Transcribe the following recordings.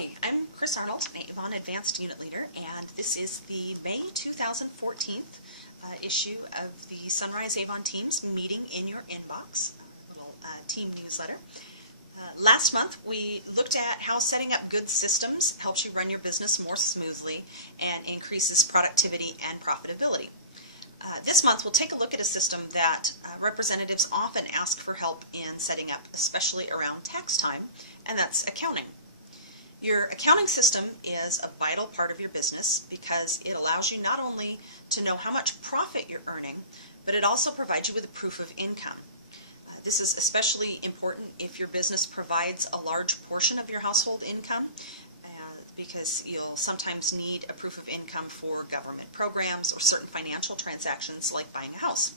Hi, I'm Chris Arnold, an Avon Advanced Unit Leader, and this is the May 2014 issue of the Sunrise Avon Teams meeting in your inbox, a little team newsletter. Last month we looked at how setting up good systems helps you run your business more smoothly and increases productivity and profitability. This month we'll take a look at a system that representatives often ask for help in setting up, especially around tax time, and that's accounting. Your accounting system is a vital part of your business because it allows you not only to know how much profit you're earning, but it also provides you with a proof of income. This is especially important if your business provides a large portion of your household income, because you'll sometimes need a proof of income for government programs or certain financial transactions like buying a house.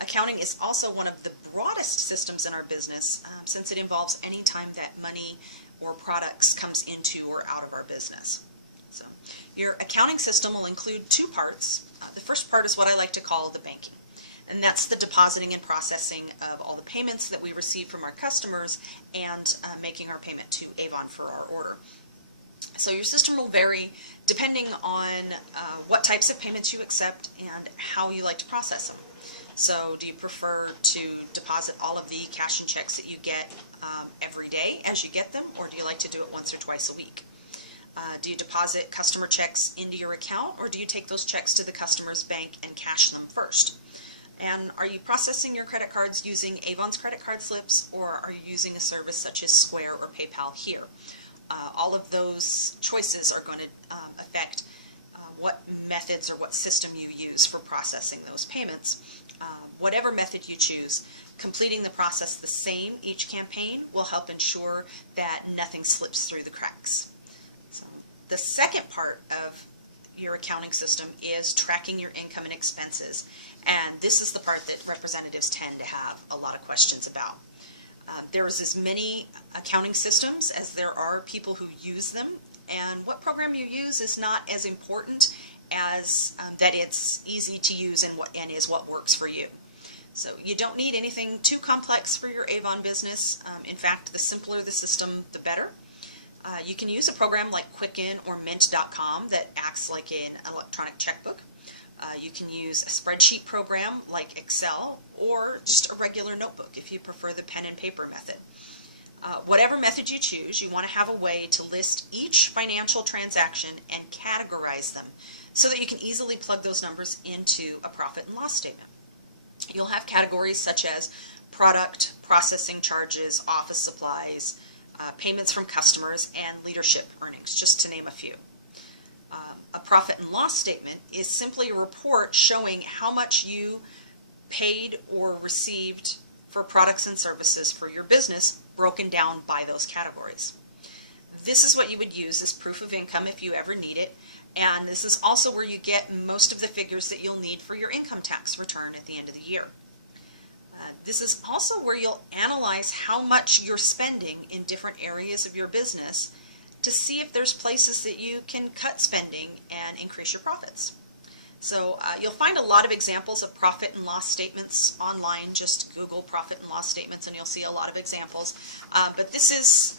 Accounting is also one of the broadest systems in our business since it involves any time that money or products comes into or out of our business. So your accounting system will include two parts. The first part is what I like to call the banking, and that's the depositing and processing of all the payments that we receive from our customers and making our payment to Avon for our order. So your system will vary depending on what types of payments you accept and how you like to process them. So do you prefer to deposit all of the cash and checks that you get every day as you get them, or do you like to do it once or twice a week? Do you deposit customer checks into your account, or do you take those checks to the customer's bank and cash them first? And are you processing your credit cards using Avon's credit card slips, or are you using a service such as Square or PayPal here? All of those choices are going to affect what methods or what system you use for processing those payments. Whatever method you choose, completing the process the same each campaign will help ensure that nothing slips through the cracks. So, the second part of your accounting system is tracking your income and expenses, and this is the part that representatives tend to have a lot of questions about. There's as many accounting systems as there are people who use them, and what program you use is not as important as that it's easy to use and is what works for you. So you don't need anything too complex for your Avon business. In fact, the simpler the system, the better. You can use a program like Quicken or Mint.com that acts like an electronic checkbook. You can use a spreadsheet program like Excel, or just a regular notebook if you prefer the pen and paper method. Whatever method you choose, you want to have a way to list each financial transaction and categorize them so that you can easily plug those numbers into a profit and loss statement. You'll have categories such as product, processing charges, office supplies, payments from customers, and leadership earnings, just to name a few. A profit and loss statement is simply a report showing how much you paid or received for products and services for your business, broken down by those categories. This is what you would use as proof of income if you ever need it, and this is also where you get most of the figures that you'll need for your income tax return at the end of the year. This is also where you'll analyze how much you're spending in different areas of your business to see if there's places that you can cut spending and increase your profits. So you'll find a lot of examples of profit and loss statements online. Just Google profit and loss statements and you'll see a lot of examples. But this is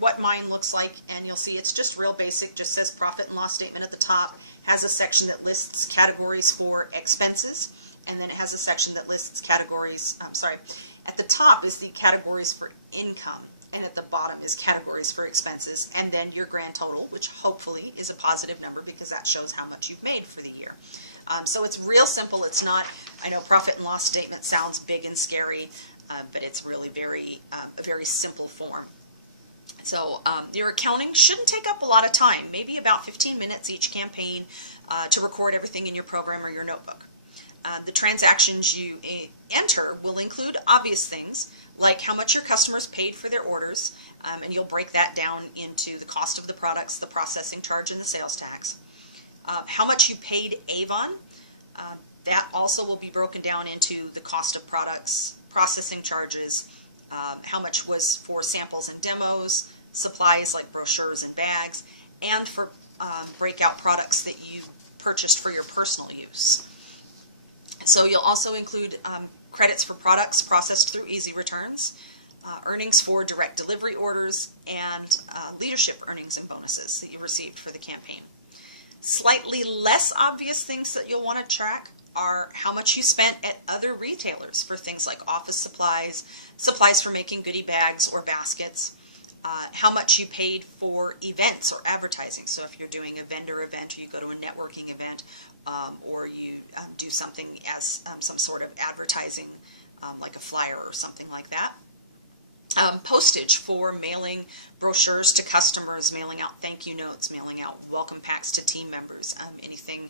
what mine looks like, and you'll see it's just real basic, just says profit and loss statement at the top, has a section that lists categories for expenses, and then it has a section that lists categories, at the top is the categories for income, and at the bottom is categories for expenses, and then your grand total, which hopefully is a positive number because that shows how much you've made for the year. So it's real simple. It's not, I know profit and loss statement sounds big and scary, but it's really a very simple form. So your accounting shouldn't take up a lot of time, maybe about 15 minutes each campaign to record everything in your program or your notebook. The transactions you enter will include obvious things like how much your customers paid for their orders, and you'll break that down into the cost of the products, the processing charge, and the sales tax. How much you paid Avon, that also will be broken down into the cost of products, processing charges, how much was for samples and demos, supplies like brochures and bags, and for breakout products that you purchased for your personal use. So you'll also include credits for products processed through easy returns, earnings for direct delivery orders, and leadership earnings and bonuses that you received for the campaign. Slightly less obvious things that you'll want to track are how much you spent at other retailers for things like office supplies, supplies for making goodie bags or baskets, how much you paid for events or advertising. So if you're doing a vendor event or you go to a networking event, or you do something as some sort of advertising, like a flyer or something like that. Postage for mailing brochures to customers, mailing out thank you notes, mailing out welcome packs to team members. Anything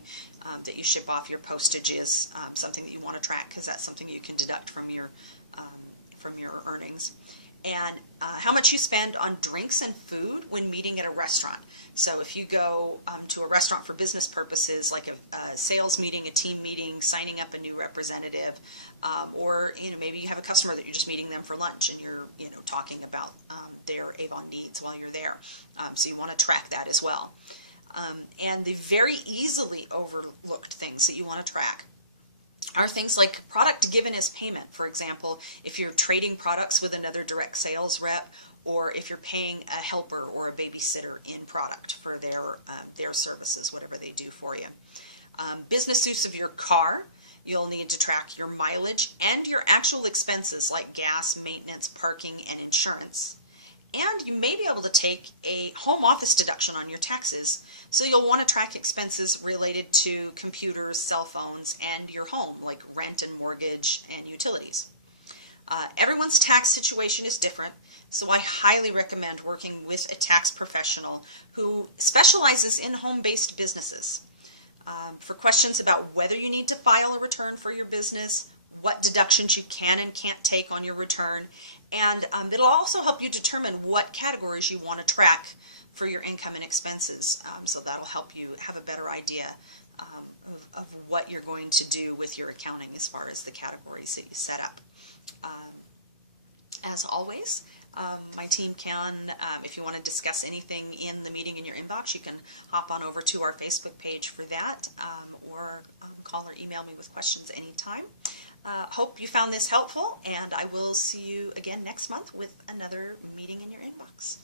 that you ship off, your postage is something that you want to track, because that's something you can deduct from your earnings. And how much you spend on drinks and food when meeting at a restaurant. So if you go to a restaurant for business purposes, like a sales meeting, a team meeting, signing up a new representative, or maybe you have a customer that you're just meeting them for lunch and you're talking about their Avon needs while you're there. So you want to track that as well. And the very easily overlooked things that you want to track are things like product given as payment. For example, if you're trading products with another direct sales rep, or if you're paying a helper or a babysitter in product for their services, whatever they do for you. Business use of your car, you'll need to track your mileage and your actual expenses like gas, maintenance, parking, and insurance. And you may be able to take a home office deduction on your taxes, so you'll want to track expenses related to computers, cell phones, and your home, like rent and mortgage and utilities. Everyone's tax situation is different, so I highly recommend working with a tax professional who specializes in home-based businesses. For questions about whether you need to file a return for your business, what deductions you can and can't take on your return, and it'll also help you determine what categories you want to track for your income and expenses. So that'll help you have a better idea of what you're going to do with your accounting as far as the categories that you set up. As always, my team can, if you want to discuss anything in the meeting in your inbox, you can hop on over to our Facebook page for that, or call or email me with questions anytime. Hope you found this helpful, and I will see you again next month with another meeting in your inbox.